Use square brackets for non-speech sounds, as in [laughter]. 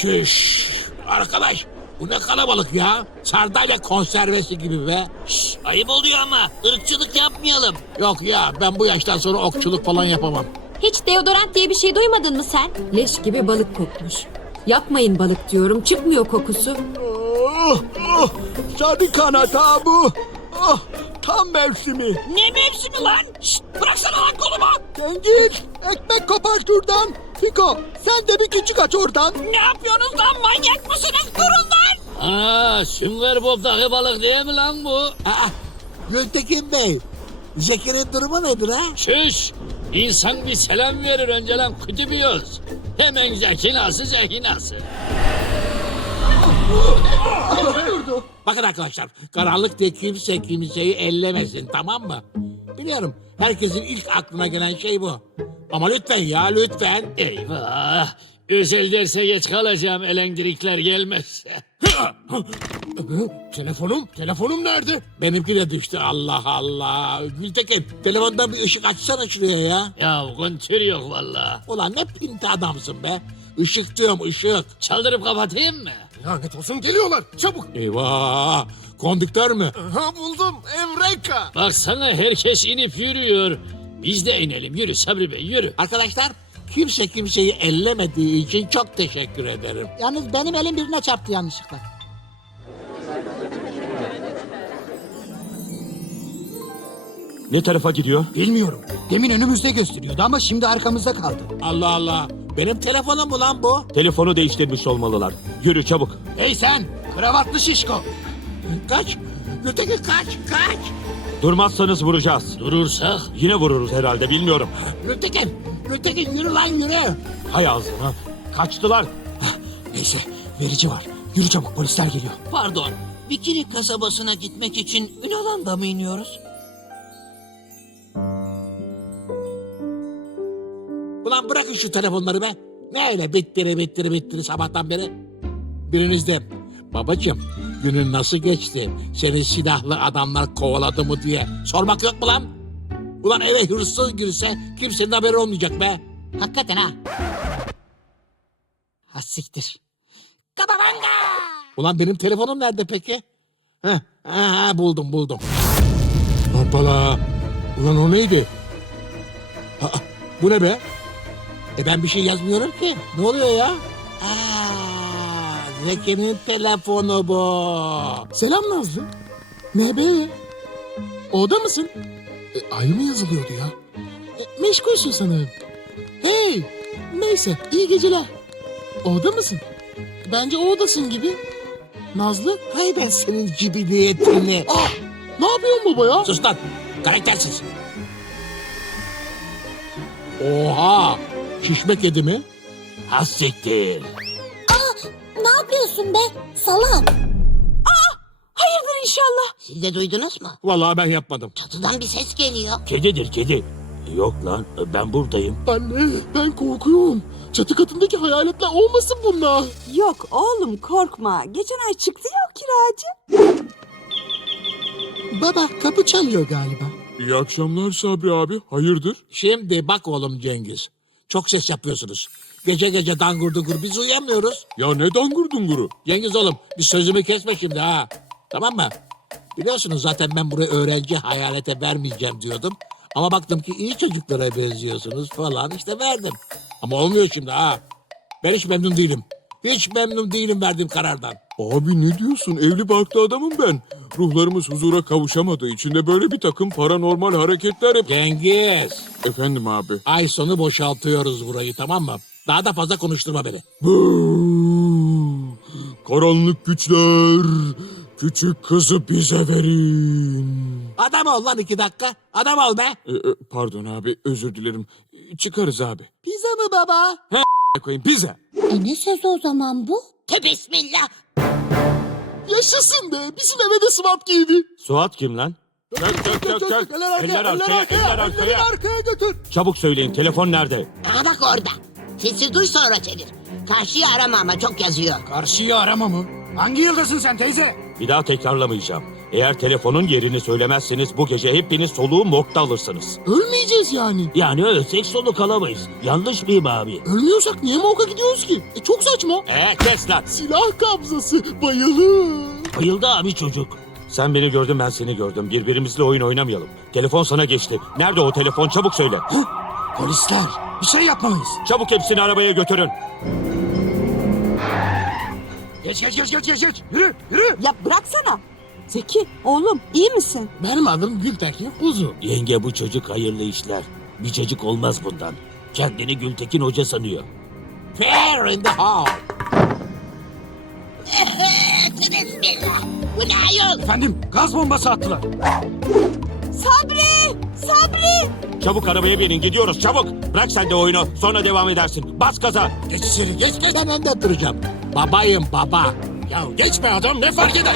Çüş. Arkadaş bu ne kalabalık ya. Sardalya konservesi gibi be. Şş, ayıp oluyor ama. ırkçılık yapmayalım. Yok ya ben bu yaştan sonra okçuluk falan yapamam. Hiç deodorant diye bir şey duymadın mı sen? Leş gibi balık kokmuş. Yapmayın balık diyorum. Çıkmıyor kokusu. Oh, oh, sarı kanat ha bu. Oh, tam mevsimi. Ne mevsimi lan? Şşt, bıraksana lan kolumu. Cengiz, ekmek kopar şuradan. Fiko, sen de bir küçük aç oradan. Ne yapıyorsunuz lan? Manyak mısınız? Durun lan. Aa, sünger bobdaki balık değil mi lan bu? Aa, Gültekin Bey. Zeki'nin durumu nedir ha? Şüş! İnsan bir selam verir önce lan kütübüyoruz. Hemen zekinası zekinası. Bakın arkadaşlar karanlık diye kimse kimseyi ellemesin tamam mı? Biliyorum herkesin ilk aklına gelen şey bu. Ama lütfen ya lütfen. Eyvah! Özel derse geç kalacağım elektrikler gelmezse. [laughs] telefonum, telefonum nerede? Benimki de düştü Allah Allah. Gültekin telefondan bir ışık açsana şuraya ya. Ya kontür yok valla. Ulan ne pinti adamsın be. Işık diyorum ışık. Çaldırıp kapatayım mı? Lanet olsun geliyorlar. Çabuk. Eyvah. Kondüktör mü? Ha buldum. Evreka. Baksana herkes inip yürüyor. Biz de inelim. Yürü Sabri Bey yürü. Arkadaşlar kimse kimseyi ellemediği için çok teşekkür ederim. Yalnız benim elim birine çarptı yanlışlıkla. Ne tarafa gidiyor? Bilmiyorum. Demin önümüzde gösteriyordu ama şimdi arkamızda kaldı. Allah Allah. Benim telefonum mu lan bu? Telefonu değiştirmiş olmalılar. Yürü çabuk. Hey sen! Kravatlı şişko! Kaç. Gültekin kaç kaç. Durmazsanız vuracağız. Durursak Yine vururuz herhalde bilmiyorum. Gültekin. Gültekin yürü lan yürü. Hay ağzına. Kaçtılar. Neyse verici var. Yürü çabuk polisler geliyor. Pardon. Bikini kasabasına gitmek için Ünalan'da mı iniyoruz? Ulan bırakın şu telefonları be. Ne öyle bittiri bittiri bittiri sabahtan beri. Biriniz de babacığım günün nasıl geçti? Seni silahlı adamlar kovaladı mı diye sormak yok mu lan? Ulan eve hırsız girse kimsenin haberi olmayacak be. Hakikaten ha. Ha siktir. Ulan benim telefonum nerede peki? Ha, ha, buldum buldum. Hoppala. Ulan o neydi? Aa, bu ne be? E ben bir şey yazmıyorum ki. Ne oluyor ya? Aa, Zeki'nin telefonu bu. Selam Nazlı. Ne be? Oda mısın? E, ayı mı yazılıyordu ya? E, meşgulsün sanırım. Hey! Neyse, iyi geceler. Oda mısın? Bence odasın gibi. Nazlı? Hay ben senin cibiliyetini. Ah! Ne yapıyorsun baba ya? Sus lan. Karaktersiz. Oha. Şişme kedi mi? hassiktir. Yapıyorsun be? Salak. Hayırdır inşallah. Siz de duydunuz mu? Vallahi ben yapmadım. Çatıdan bir ses geliyor. Kedidir kedi. Yok lan ben buradayım. Anne, ben korkuyorum. Çatı katındaki hayaletler olmasın bunlar. Yok oğlum korkma. Geçen ay çıktı ya o kiracı. Baba, kapı çalıyor galiba. İyi akşamlar Sabri abi. Hayırdır? Şimdi bak oğlum Cengiz. Çok ses yapıyorsunuz. Gece gece dangur dungur biz uyuyamıyoruz. Ya ne dangur dunguru? Cengiz oğlum bir sözümü kesme şimdi ha. Tamam mı? Biliyorsunuz zaten ben buraya öğrenci hayalete vermeyeceğim diyordum. Ama baktım ki iyi çocuklara benziyorsunuz falan işte verdim. Ama olmuyor şimdi ha. Ben hiç memnun değilim. Hiç memnun değilim verdiğim karardan. Abi ne diyorsun? Evli barklı adamım ben. Ruhlarımız huzura kavuşamadığı için de böyle bir takım paranormal hareketler yap... Cengiz. Efendim abi. Ay sonu boşaltıyoruz burayı tamam mı? Daha da fazla konuşturma beni. Karanlık güçler. Küçük kızı bize verin. Adam ol lan iki dakika. Adam ol be. E, e, pardon abi özür dilerim. Çıkarız abi. Pizza mı baba? Koyayım pizza. E ne sözü o zaman bu? Te bismillah. Yaşasın be, bizim eve de SWAT giydi. Suat kim lan? Çök çök çök çök. Eller arkaya, Eller eller arkaya, eller arkaya götür. Çabuk söyleyin telefon nerede? Aa bak orada. Sesi duy sonra çevir. Karşıyı arama ama çok yazıyor. Karşıyı arama mı? Hangi yıldasın sen teyze? Bir daha tekrarlamayacağım. Eğer telefonun yerini söylemezseniz bu gece hepiniz soluğu morgda alırsınız. Ölmeyeceğiz yani. Yani ölsek soluk alamayız. Yanlış mıyım abi? Ölmüyorsak niye morga gidiyoruz ki? E çok saçma. Ee kes lan. Silah kabzası bayılır. Bayıldı abi çocuk. Sen beni gördün ben seni gördüm. Birbirimizle oyun oynamayalım. Telefon sana geçti. Nerede o telefon çabuk söyle. Polisler bir şey yapmalıyız. Çabuk hepsini arabaya götürün. Geç geç geç geç geç. geç. Yürü yürü. Ya bıraksana. Zeki oğlum iyi misin? Benim adım Gültekin Kuzu. Yenge bu çocuk hayırlı işler. Bir çocuk olmaz bundan. Kendini Gültekin Hoca sanıyor. Fair in the hall. [laughs] Efendim gaz bombası attılar. Sabri! Çabuk arabaya binin gidiyoruz çabuk. Bırak sen de oyunu sonra devam edersin. Bas gaza. Geç içeri geç geç. Ben önde duracağım. Babayım baba. Ya geç be adam ne fark eder?